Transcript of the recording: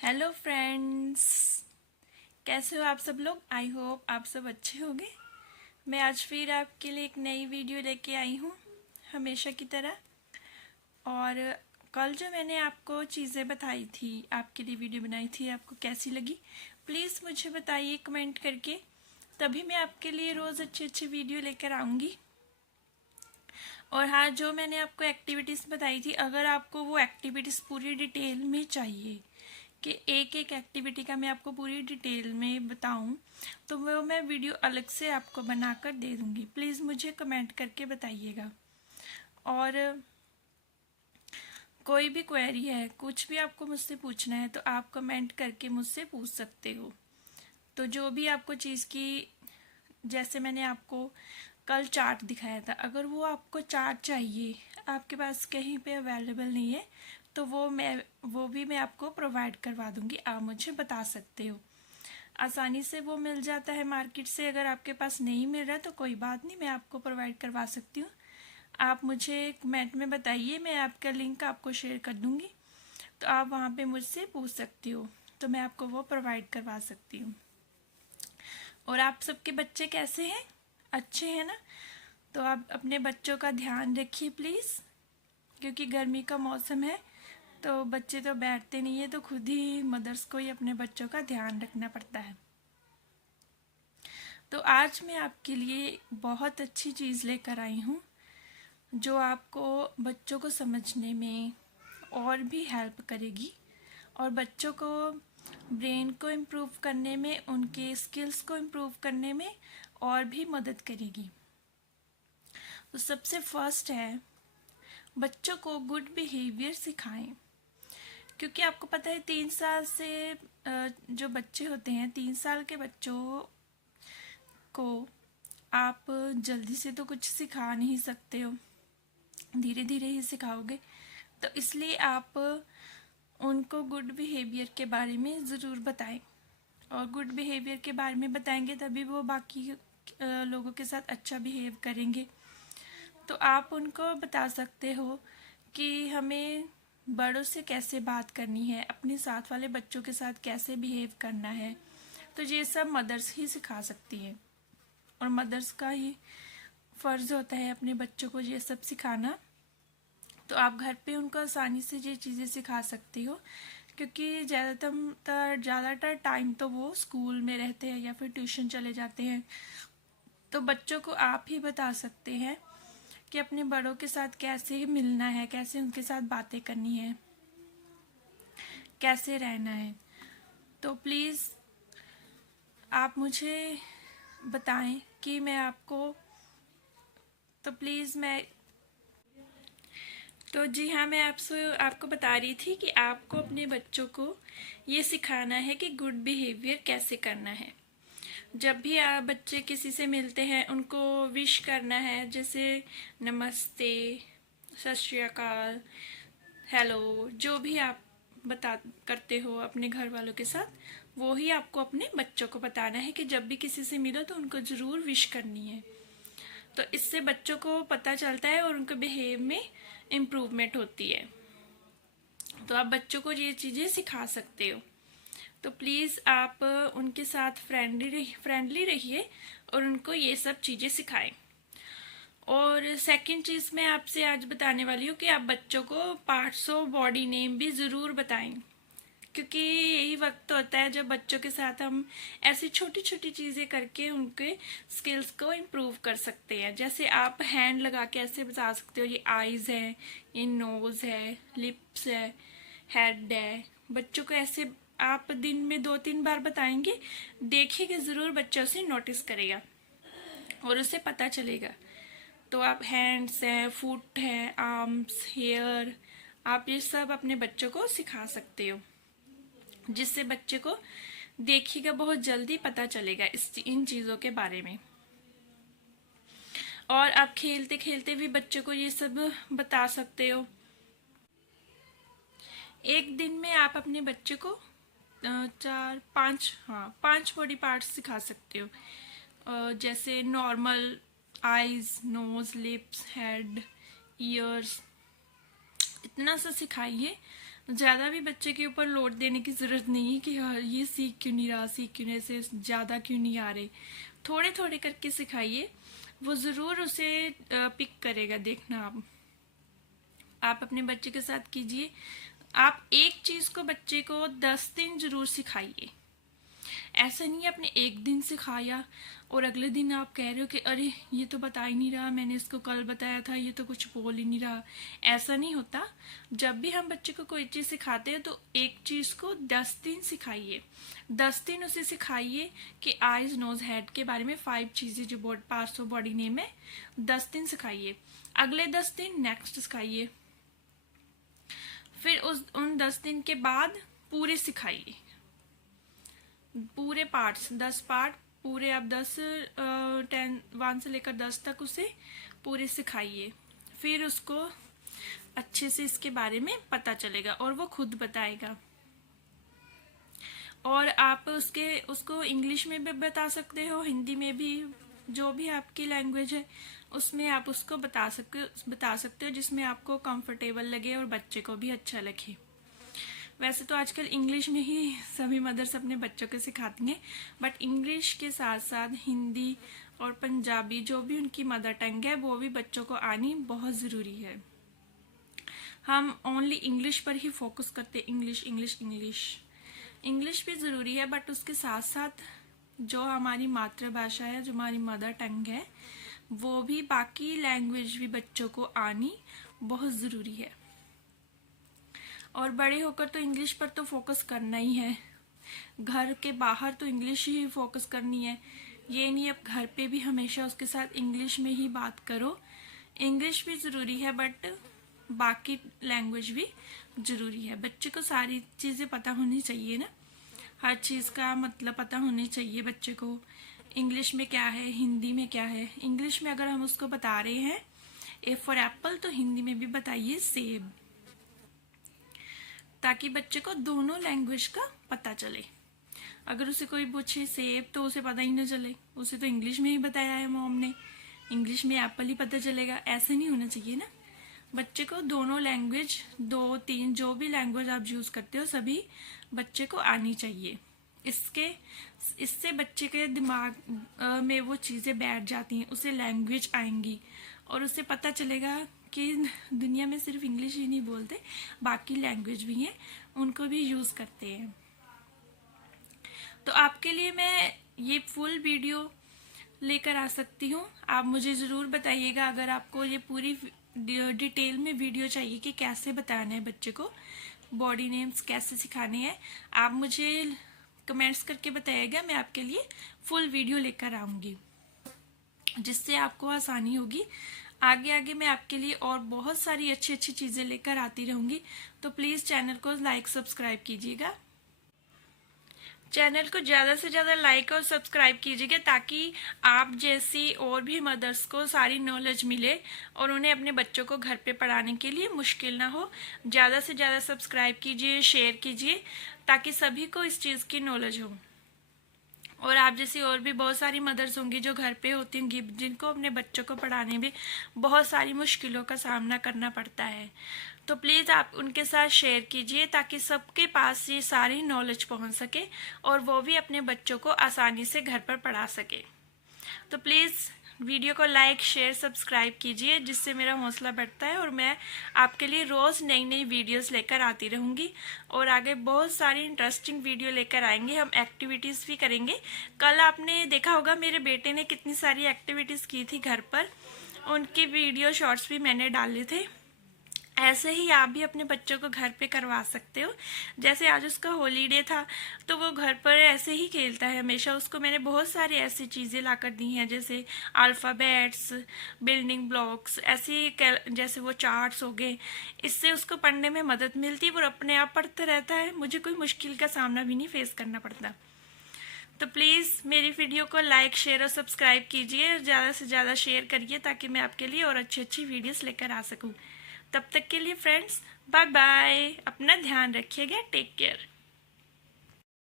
Hello friends, कैसे हो आप सब लोग। आई होप आप सब अच्छे होंगे। मैं आज फिर आपके लिए एक नई वीडियो लेके आई हूँ, हमेशा की तरह। और कल जो मैंने आपको चीज़ें बताई थी, आपके लिए वीडियो बनाई थी, आपको कैसी लगी प्लीज़ मुझे बताइए कमेंट करके। तभी मैं आपके लिए रोज़ अच्छी अच्छी वीडियो लेकर आऊँगी। और हाँ, जो मैंने आपको एक्टिविटीज़ बताई थी, अगर आपको वो एक्टिविटीज़ पूरी डिटेल में चाहिए कि एक एक एक्टिविटी का मैं आपको पूरी डिटेल में बताऊं, तो वो मैं वीडियो अलग से आपको बनाकर दे दूंगी। प्लीज़ मुझे कमेंट करके बताइएगा। और कोई भी क्वेरी है, कुछ भी आपको मुझसे पूछना है, तो आप कमेंट करके मुझसे पूछ सकते हो। तो जो भी आपको चीज़ की, जैसे मैंने आपको कल चार्ट दिखाया था, अगर वो आपको चार्ट चाहिए, आपके पास कहीं पे अवेलेबल नहीं है, तो वो भी मैं आपको प्रोवाइड करवा दूंगी। आप मुझे बता सकते हो, आसानी से वो मिल जाता है मार्केट से। अगर आपके पास नहीं मिल रहा तो कोई बात नहीं, मैं आपको प्रोवाइड करवा सकती हूँ। आप मुझे कमेंट में बताइए, मैं आपका लिंक आपको शेयर कर दूंगी, तो आप वहाँ पे मुझसे पूछ सकती हो, तो मैं आपको वो प्रोवाइड करवा सकती हूँ। और आप सबके बच्चे कैसे हैं, अच्छे हैं ना। तो आप अपने बच्चों का ध्यान रखिए प्लीज़, क्योंकि गर्मी का मौसम है, तो बच्चे तो बैठते नहीं है, तो खुद ही मदर्स को ही अपने बच्चों का ध्यान रखना पड़ता है। तो आज मैं आपके लिए बहुत अच्छी चीज़ लेकर आई हूँ, जो आपको बच्चों को समझने में और भी हेल्प करेगी, और बच्चों को ब्रेन को इम्प्रूव करने में, उनके स्किल्स को इम्प्रूव करने में और भी मदद करेगी। तो सबसे फर्स्ट है, बच्चों को गुड बिहेवियर सिखाएं। क्योंकि आपको पता है 3 साल से जो बच्चे होते हैं, 3 साल के बच्चों को आप जल्दी से तो कुछ सिखा नहीं सकते हो, धीरे धीरे ही सिखाओगे। तो इसलिए आप उनको गुड बिहेवियर के बारे में ज़रूर बताएं। और गुड बिहेवियर के बारे में बताएंगे तभी वो बाकी लोगों के साथ अच्छा बिहेव करेंगे। तो आप उनको बता सकते हो कि हमें बड़ों से कैसे बात करनी है, अपने साथ वाले बच्चों के साथ कैसे बिहेव करना है। तो ये सब मदर्स ही सिखा सकती है, और मदर्स का ही फ़र्ज़ होता है अपने बच्चों को ये सब सिखाना। तो आप घर पे उनको आसानी से ये चीज़ें सिखा सकते हो, क्योंकि ज़्यादातर टाइम तो वो स्कूल में रहते हैं या फिर ट्यूशन चले जाते हैं। तो बच्चों को आप ही बता सकते हैं कि अपने बड़ों के साथ कैसे मिलना है, कैसे उनके साथ बातें करनी है, कैसे रहना है। तो प्लीज़ आप मुझे बताएं कि मैं आपको, तो प्लीज़ मैं, तो जी हाँ, मैं आपको बता रही थी कि आपको अपने बच्चों को ये सिखाना है कि गुड बिहेवियर कैसे करना है। जब भी आप बच्चे किसी से मिलते हैं, उनको विश करना है, जैसे नमस्ते, सत श्री अकाल, हेलो, जो भी आप बता करते हो अपने घर वालों के साथ, वो ही आपको अपने बच्चों को बताना है कि जब भी किसी से मिलो तो उनको ज़रूर विश करनी है। तो इससे बच्चों को पता चलता है और उनके बिहेव में इम्प्रूवमेंट होती है। तो आप बच्चों को ये चीज़ें सिखा सकते हो। तो प्लीज़ आप उनके साथ फ्रेंडली रहिए और उनको ये सब चीज़ें सिखाएं। और सेकंड चीज़ मैं आपसे आज बताने वाली हूँ कि आप बच्चों को पार्ट्स ऑफ बॉडी नेम भी ज़रूर बताएं, क्योंकि यही वक्त होता है जब बच्चों के साथ हम ऐसी छोटी छोटी चीज़ें करके उनके स्किल्स को इम्प्रूव कर सकते हैं। जैसे आप हैंड लगा के ऐसे बता सकते हो, ये आईज़ है, ये नोज़ है, लिप्स है, हेड है। बच्चों को ऐसे आप दिन में 2-3 बार बताएंगे, देखिएगा ज़रूर बच्चा उसे नोटिस करेगा और उसे पता चलेगा। तो आप हैंड्स हैं, फुट है, आर्म्स, हेयर, आप ये सब अपने बच्चों को सिखा सकते हो, जिससे बच्चे को देखिएगा बहुत जल्दी पता चलेगा इन चीज़ों के बारे में। और आप खेलते खेलते भी बच्चों को ये सब बता सकते हो। एक दिन में आप अपने बच्चे को 5 बॉडी पार्ट्स सिखा सकते हो, जैसे normal eyes, nose, lips, head, ears, इतना सा सिखाइए। ज़्यादा भी बच्चे के ऊपर लोड देने की ज़रूरत नहीं है कि हाँ ये सीख क्यों नहीं रहा, सीख क्यों नहीं, से ज़्यादा क्यों नहीं आ रहे। थोड़े थोड़े करके सिखाइए, वो ज़रूर उसे पिक करेगा। देखना आप अपने बच्चे के साथ कीजिए। आप एक चीज़ को बच्चे को 10 दिन ज़रूर सिखाइए। ऐसा नहीं है आपने एक दिन सिखाया और अगले दिन आप कह रहे हो कि अरे ये तो बता ही नहीं रहा, मैंने इसको कल बताया था, ये तो कुछ बोल ही नहीं रहा। ऐसा नहीं होता। जब भी हम बच्चे को कोई चीज़ सिखाते हैं तो एक चीज़ को 10 दिन सिखाइए। 10 दिन उसे सिखाइए कि आइज नोज हेड के बारे में 5 चीज़ें जो पार्ट्स ऑफ बॉडी नेम है, 10 दिन सिखाइए। अगले 10 दिन नेक्स्ट सिखाइए। फिर उन 10 दिन के बाद पूरे सिखाइए, पूरे पार्ट्स, 10 पार्ट पूरे। आप 1 से लेकर 10 तक उसे पूरे सिखाइए। फिर उसको अच्छे से इसके बारे में पता चलेगा और वो खुद बताएगा। और आप उसको इंग्लिश में भी बता सकते हो, हिंदी में भी, जो भी आपकी लैंग्वेज है उसमें आप उसको बता सकते हो जिसमें आपको कंफर्टेबल लगे और बच्चे को भी अच्छा लगे। वैसे तो आजकल इंग्लिश में ही सभी मदर्स अपने बच्चों को सिखाती हैं, बट इंग्लिश के साथ साथ हिंदी और पंजाबी जो भी उनकी मदर टंग है वो भी बच्चों को आनी बहुत ज़रूरी है। हम ओनली इंग्लिश पर ही फोकस करते, इंग्लिश इंग्लिश इंग्लिश। इंग्लिश भी ज़रूरी है, बट उसके साथ साथ जो हमारी मातृभाषा है, जो हमारी मदर टंग है, वो भी, बाकी लैंग्वेज भी बच्चों को आनी बहुत ज़रूरी है। और बड़े होकर तो इंग्लिश पर तो फोकस करना ही है, घर के बाहर तो इंग्लिश ही फोकस करनी है। ये नहीं अब घर पे भी हमेशा उसके साथ इंग्लिश में ही बात करो। इंग्लिश भी ज़रूरी है, बट बाकी लैंग्वेज भी ज़रूरी है। बच्चे को सारी चीज़ें पता होनी चाहिए ना, हर चीज़ का मतलब पता होनी चाहिए बच्चे को। इंग्लिश में क्या है, हिंदी में क्या है। इंग्लिश में अगर हम उसको बता रहे हैं ए फॉर एप्पल, तो हिंदी में भी बताइए सेब, ताकि बच्चे को दोनों लैंग्वेज का पता चले। अगर उसे कोई पूछे सेब तो उसे पता ही ना चले, उसे तो इंग्लिश में ही बताया है मॉम ने, इंग्लिश में एप्पल ही पता चलेगा। ऐसे नहीं होना चाहिए ना। बच्चे को दोनों लैंग्वेज, 2-3 जो भी लैंग्वेज आप यूज करते हो सभी बच्चे को आनी चाहिए। इससे बच्चे के दिमाग में वो चीज़ें बैठ जाती हैं, उसे लैंग्वेज आएंगी और उसे पता चलेगा कि दुनिया में सिर्फ इंग्लिश ही नहीं बोलते, बाकी लैंग्वेज भी हैं, उनको भी यूज़ करते हैं। तो आपके लिए मैं ये फुल वीडियो लेकर आ सकती हूँ। आप मुझे ज़रूर बताइएगा अगर आपको ये पूरी डिटेल में वीडियो चाहिए कि कैसे बताना है बच्चे को, बॉडी नेम्स कैसे सिखाने हैं। आप मुझे कमेंट्स करके बताइएगा, मैं आपके लिए फुल वीडियो लेकर आऊँगी, जिससे आपको आसानी होगी। आगे आगे मैं आपके लिए और बहुत सारी अच्छी अच्छी चीज़ें लेकर आती रहूँगी। तो प्लीज़ चैनल को लाइक सब्सक्राइब कीजिएगा। चैनल को ज़्यादा से ज़्यादा लाइक और सब्सक्राइब कीजिएगा, ताकि आप जैसी और भी मदर्स को सारी नॉलेज मिले और उन्हें अपने बच्चों को घर पे पढ़ाने के लिए मुश्किल ना हो। ज़्यादा से ज़्यादा सब्सक्राइब कीजिए, शेयर कीजिए, ताकि सभी को इस चीज़ की नॉलेज हो। और आप जैसी और भी बहुत सारी मदर्स होंगी जो घर पे होती होंगी, जिनको अपने बच्चों को पढ़ाने में बहुत सारी मुश्किलों का सामना करना पड़ता है। तो प्लीज़ आप उनके साथ शेयर कीजिए, ताकि सबके पास ये सारी नॉलेज पहुंच सके और वो भी अपने बच्चों को आसानी से घर पर पढ़ा सके। तो प्लीज़ वीडियो को लाइक, शेयर, सब्सक्राइब कीजिए, जिससे मेरा हौसला बढ़ता है और मैं आपके लिए रोज़ नई नई वीडियोस लेकर आती रहूँगी। और आगे बहुत सारी इंटरेस्टिंग वीडियो लेकर आएंगे। हम एक्टिविटीज़ भी करेंगे। कल आपने देखा होगा मेरे बेटे ने कितनी सारी एक्टिविटीज़ की थी घर पर, उनके वीडियो शॉर्ट्स भी मैंने डाले थे। ऐसे ही आप भी अपने बच्चों को घर पे करवा सकते हो। जैसे आज उसका हॉलीडे था तो वो घर पर ऐसे ही खेलता है हमेशा। उसको मैंने बहुत सारी ऐसी चीज़ें लाकर दी हैं, जैसे अल्फ़ाबेट्स, बिल्डिंग ब्लॉक्स, ऐसी जैसे वो चार्ट्स हो गए। इससे उसको पढ़ने में मदद मिलती है, वो अपने आप पढ़ता रहता है, मुझे कोई मुश्किल का सामना भी नहीं फेस करना पड़ता। तो प्लीज़ मेरी वीडियो को लाइक, शेयर और सब्सक्राइब कीजिए, ज़्यादा से ज़्यादा शेयर करिए, ताकि मैं आपके लिए और अच्छी अच्छी वीडियोस लेकर आ सकूं। तब तक के लिए फ्रेंड्स, बाय बाय। अपना ध्यान रखिएगा। Take care.